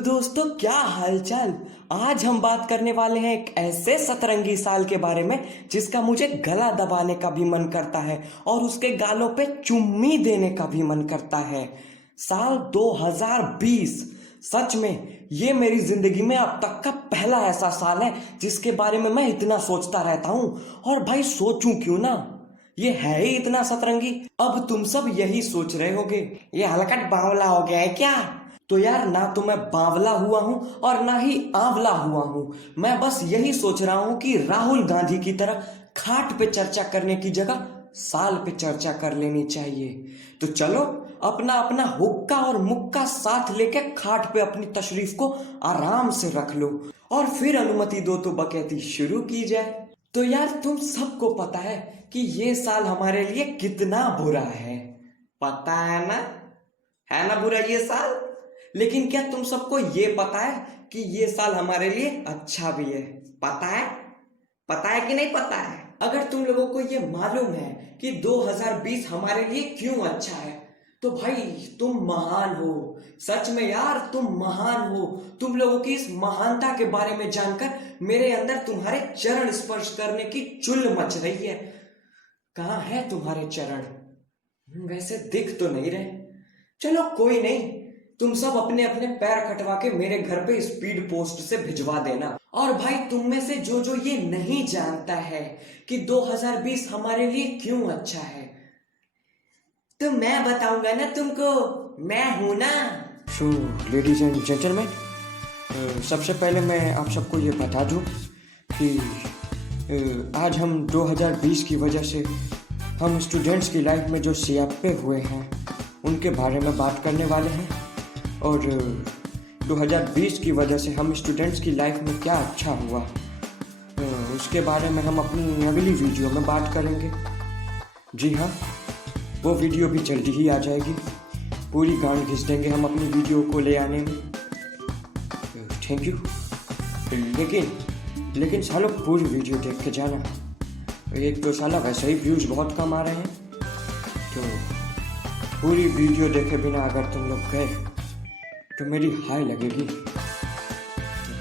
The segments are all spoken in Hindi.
दोस्तों क्या हालचाल। आज हम बात करने वाले हैं एक ऐसे सतरंगी साल के बारे में जिसका मुझे गला दबाने का भी मन करता है और उसके गालों पे चुम्मी देने का भी मन करता है। साल 2020 सच में ये मेरी जिंदगी में अब तक का पहला ऐसा साल है जिसके बारे में मैं इतना सोचता रहता हूँ। और भाई सोचूं क्यों ना, ये है ही इतना सतरंगी। अब तुम सब यही सोच रहे होगे ये हलकट बावला हो गया है क्या। तो यार ना तो मैं बावला हुआ हूं और ना ही आंवला हुआ हूं। मैं बस यही सोच रहा हूं कि राहुल गांधी की तरह खाट पे चर्चा करने की जगह साल पे चर्चा कर लेनी चाहिए। तो चलो अपना अपना हुक्का और मुक्का साथ लेके खाट पे अपनी तशरीफ को आराम से रख लो और फिर अनुमति दो तो बकैती शुरू की जाए। तो यार तुम सबको पता है कि ये साल हमारे लिए कितना बुरा है, पता है ना बुरा ये साल। लेकिन क्या तुम सबको ये पता है कि ये साल हमारे लिए अच्छा भी है? पता है कि नहीं पता है? अगर तुम लोगों को ये मालूम है कि 2020 हमारे लिए क्यों अच्छा है तो भाई तुम महान हो। सच में यार तुम महान हो। तुम लोगों की इस महानता के बारे में जानकर मेरे अंदर तुम्हारे चरण स्पर्श करने की चुल मच रही है। कहाँ है तुम्हारे चरण? वैसे दिख तो नहीं रहे। चलो कोई नहीं, तुम सब अपने अपने पैर कटवा के मेरे घर पे स्पीड पोस्ट से भिजवा देना। और भाई तुम में से जो जो ये नहीं जानता है कि 2020 हमारे लिए क्यों अच्छा है तो मैं बताऊंगा ना तुमको, मैं हूं ना। सो लेडीज एंड जेंटलमैन, सबसे पहले मैं आप सबको ये बता दूं कि आज हम 2020 की वजह से हम स्टूडेंट्स की लाइफ में जो सियापे हुए हैं उनके बारे में बात करने वाले हैं। और 2020 की वजह से हम स्टूडेंट्स की लाइफ में क्या अच्छा हुआ उसके बारे में हम अपनी अगली वीडियो में बात करेंगे। जी हाँ, वो वीडियो भी जल्दी ही आ जाएगी। पूरी गांड घिस देंगे हम अपनी वीडियो को ले आने में। Thank you. लेकिन सालों पूरी वीडियो देख के जाना। एक तो साला वैसे ही व्यूज़ बहुत कम आ रहे हैं, तो पूरी वीडियो देखे बिना अगर तुम लोग गए तो मेरी हाय लगेगी,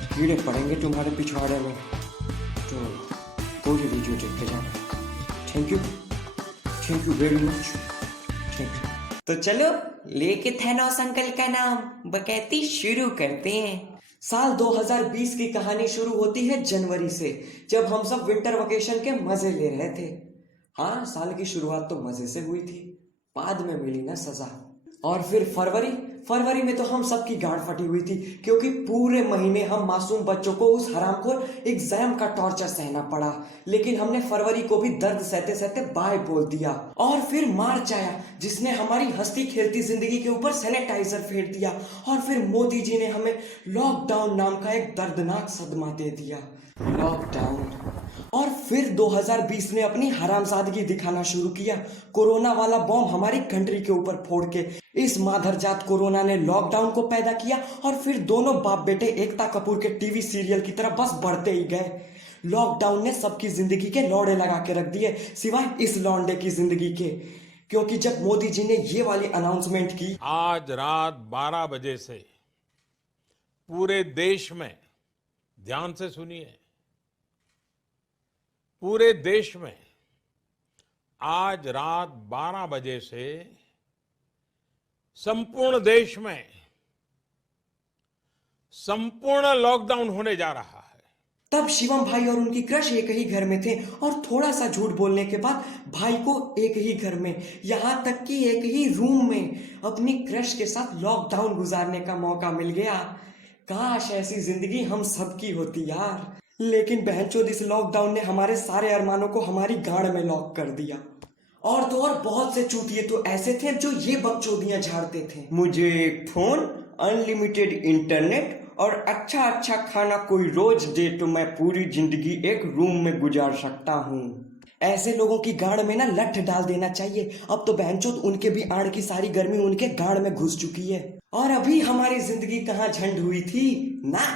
कीड़े पड़ेंगे तुम्हारे पिछवाड़े में। तो पूरी वीडियो देख के जाना। Thank you very much. Thank you. तो चलो लेके थैनोस अंकल का नाम बकैती शुरू करते हैं। साल 2020 की कहानी शुरू होती है जनवरी से, जब हम सब विंटर वेकेशन के मजे ले रहे थे। हाँ, साल की शुरुआत तो मजे से हुई थी, बाद में मिली ना सजा। और फिर फरवरी में तो हम सबकी गांड फटी हुई थी क्योंकि पूरे महीने हम मासूम बच्चों को उस हरामखोर एग्जाम का टॉर्चर सहना पड़ा। लेकिन हमने फरवरी को भी दर्द सहते सहते बाय बोल दिया। और फिर मार्च आया जिसने हमारी हंसती खेलती जिंदगी के ऊपर सैनिटाइजर फेर दिया। और फिर मोदी जी ने हमें लॉकडाउन नाम का एक दर्दनाक सदमा दे दिया, लॉकडाउन। और फिर 2020 ने अपनी हरामजादगी दिखाना शुरू किया। कोरोना वाला बॉम्ब हमारी कंट्री के ऊपर फोड़ के इस मादरजात कोरोना ने लॉकडाउन को पैदा किया। और फिर दोनों बाप बेटे एकता कपूर के टीवी सीरियल की तरह बस बढ़ते ही गए। लॉकडाउन ने सबकी जिंदगी के लौड़े लगा के रख दिए, सिवाय इस लौंडे की जिंदगी के। क्योंकि जब मोदी जी ने ये वाली अनाउंसमेंट की, आज रात 12 बजे से पूरे देश में, ध्यान से सुनिए, पूरे देश में आज रात 12 बजे से संपूर्ण देश में संपूर्ण लॉकडाउन होने जा रहा है। तब शिवम भाई और उनकी क्रश एक ही घर में थे और थोड़ा सा झूठ बोलने के बाद भाई को एक ही घर में, यहां तक कि एक ही रूम में अपनी क्रश के साथ लॉकडाउन गुजारने का मौका मिल गया। काश ऐसी जिंदगी हम सबकी होती यार। लेकिन बहनचोद इस लॉकडाउन ने हमारे सारे अरमानों को हमारी गांड में लॉक कर दिया। और तो और बहुत से चूतिए तो ऐसे थे जो ये बकचोदियां झाड़ते थे, मुझे एक फोन, अनलिमिटेड इंटरनेट और अच्छा अच्छा खाना कोई रोज दे तो मैं पूरी जिंदगी एक रूम में गुजार सकता हूँ। ऐसे लोगों की गांड में ना लठ डाल देना चाहिए। अब तो बहनचोद उनके भी आड़ की सारी गर्मी उनके गांड में घुस चुकी है। और अभी हमारी जिंदगी कहाँ झंड हुई थी ना,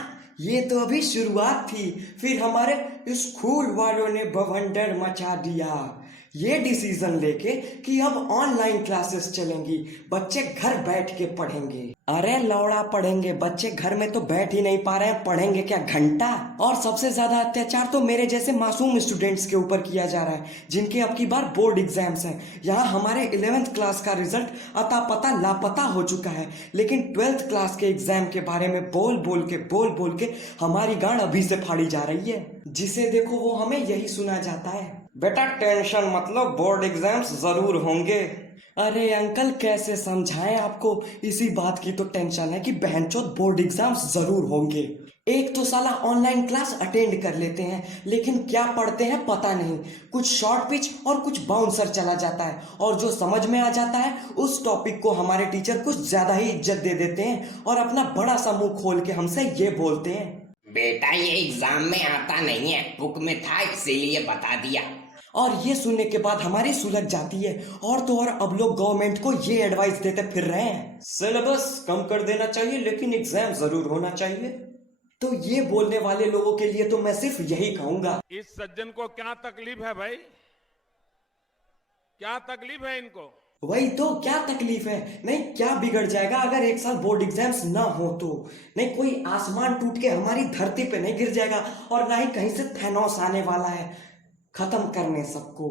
ये तो अभी शुरुआत थी। फिर हमारे स्कूल वालों ने बवंडर मचा दिया। ये डिसीजन लेके कि अब ऑनलाइन क्लासेस चलेंगी, बच्चे घर बैठ के पढ़ेंगे। अरे लौड़ा पढ़ेंगे, बच्चे घर में तो बैठ ही नहीं पा रहे हैं, पढ़ेंगे क्या घंटा। और सबसे ज्यादा अत्याचार तो मेरे जैसे मासूम स्टूडेंट्स के ऊपर किया जा रहा है, जिनके अब की बार बोर्ड एग्जाम्स हैं। यहाँ हमारे 11th क्लास का रिजल्ट अता पता लापता हो चुका है, लेकिन 12th क्लास के एग्जाम के बारे में बोल बोल के हमारी गांड अभी से फाड़ी जा रही है। जिसे देखो वो हमें यही सुना जाता है, बेटा टेंशन मतलब बोर्ड एग्जाम्स जरूर होंगे। अरे अंकल कैसे समझाएं आपको, इसी बात की तो टेंशन है कि बहनचोद बोर्ड एग्जाम्स जरूर होंगे। एक तो साला ऑनलाइन क्लास अटेंड कर लेते हैं, लेकिन क्या पढ़ते हैं पता नहीं, कुछ शॉर्ट पिच और कुछ बाउंसर चला जाता है, और जो समझ में आ जाता है उस टॉपिक को हमारे टीचर कुछ ज्यादा ही इज्जत दे देते हैं और अपना बड़ा सा मुंह खोल के हमसे ये बोलते हैं, बेटा ये एग्जाम में आता नहीं है, बुक में था इसीलिए बता दिया। और ये सुनने के बाद हमारी सुलझ जाती है। और तो और अब लोग गवर्नमेंट को ये एडवाइस देते फिर रहे हैं, सिलेबस कम कर देना चाहिए लेकिन एग्जाम जरूर होना चाहिए। तो ये बोलने वाले लोगों के लिए तो मैं सिर्फ यही कहूंगा, इस सज्जन को क्या तकलीफ है भाई, क्या तकलीफ है इनको? वही तो, क्या तकलीफ है? नहीं क्या बिगड़ जाएगा अगर एक साल बोर्ड एग्जाम्स ना हो तो? नहीं कोई आसमान टूट के हमारी धरती पे नहीं गिर जाएगा, और ना ही कहीं से थैनोस आने वाला है खत्म करने सबको।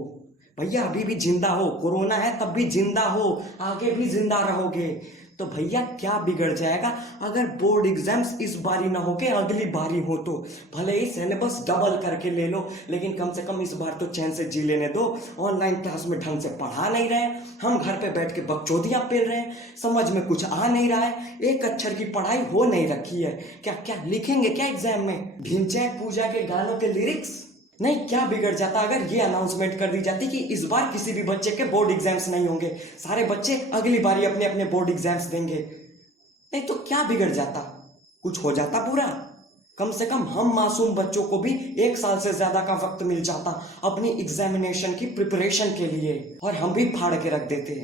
भैया अभी भी जिंदा हो, कोरोना है तब भी जिंदा हो, आगे भी जिंदा रहोगे। तो भैया क्या बिगड़ जाएगा अगर बोर्ड एग्जाम्स इस बारी ना हो के अगली बारी हो तो? भले ही सिलेबस डबल करके ले लो, लेकिन कम से कम इस बार तो चैन से जी लेने दो। ऑनलाइन क्लास में ढंग से पढ़ा नहीं रहे, हम घर पे बैठ के बकचोदियां पेल रहे हैं, समझ में कुछ आ नहीं रहा है, एक अक्षर की पढ़ाई हो नहीं रखी है। क्या क्या लिखेंगे क्या एग्जाम में? भिंचैक पूजा के गानों के लिरिक्स? नहीं क्या बिगड़ जाता अगर ये अनाउंसमेंट कर दी जाती कि इस बार किसी भी बच्चे के बोर्ड एग्जाम्स नहीं होंगे, सारे बच्चे अगली बारी अपने अपने बोर्ड एग्जाम्स देंगे। नहीं तो क्या बिगड़ जाता, कुछ हो जाता पूरा। कम से कम हम मासूम बच्चों को भी 1 साल से ज्यादा का वक्त मिल जाता अपनी एग्जामिनेशन की प्रिपरेशन के लिए, और हम भी फाड़ के रख देते।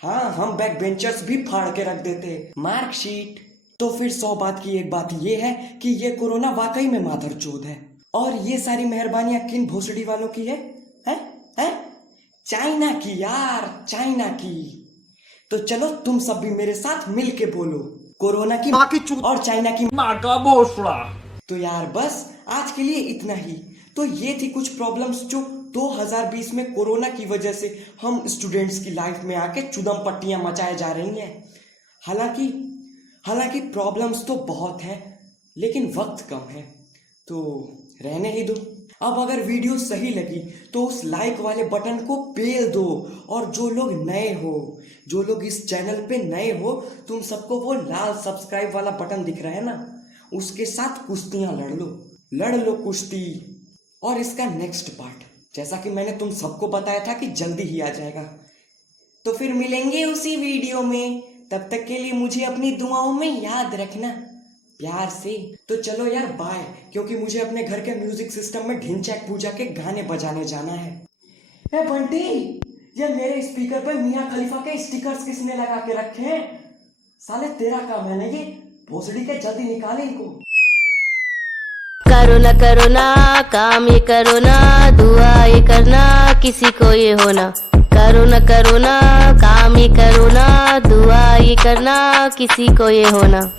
हाँ हम बैक बेंचर्स भी फाड़ के रख देते मार्कशीट। तो फिर 100 बात की एक बात ये है कि ये कोरोना वाकई में माधरचोद है, और ये सारी मेहरबानियां किन भोसड़ी वालों की है? चाइना की यार, चाइना की। तो चलो तुम सब भी मेरे साथ मिल के बोलो, कोरोना की और चाइना की नाका भोसड़ा। तो यार बस आज के लिए इतना ही। तो ये थी कुछ प्रॉब्लम्स जो 2020 में कोरोना की वजह से हम स्टूडेंट्स की लाइफ में आके चुदम पट्टियां मचाए जा रही हैं। हालांकि प्रॉब्लम्स तो बहुत हैं, लेकिन वक्त कम है, तो रहने ही दो। अब अगर वीडियो सही लगी तो उस लाइक वाले बटन को पेल दो, और जो लोग नए हो, जो लोग इस चैनल पे नए हो, तुम सबको वो लाल सब्सक्राइब वाला बटन दिख रहा है ना, उसके साथ कुश्तियां लड़ लो कुश्ती। और इसका नेक्स्ट पार्ट जैसा कि मैंने तुम सबको बताया था कि जल्दी ही आ जाएगा। तो फिर मिलेंगे उसी वीडियो में, तब तक के लिए मुझे अपनी दुआओं में याद रखना, प्यार से। तो चलो यार बाय, क्योंकि मुझे अपने घर के म्यूजिक सिस्टम में ढिंचैक पूजा के गाने बजाने जाना है। ए बंटी, ये मेरे स्पीकर पे मियां खलीफा के स्टिकर्स किसने लगा के रखे हैं? साले तेरा काम है ना ये, भोसड़ी के जल्दी निकाले इनको। करो ना काम ये करो ना, दुआ ये करना किसी को ये होना। करो ना काम ये करो ना, दुआ ये करना किसी को ये होना।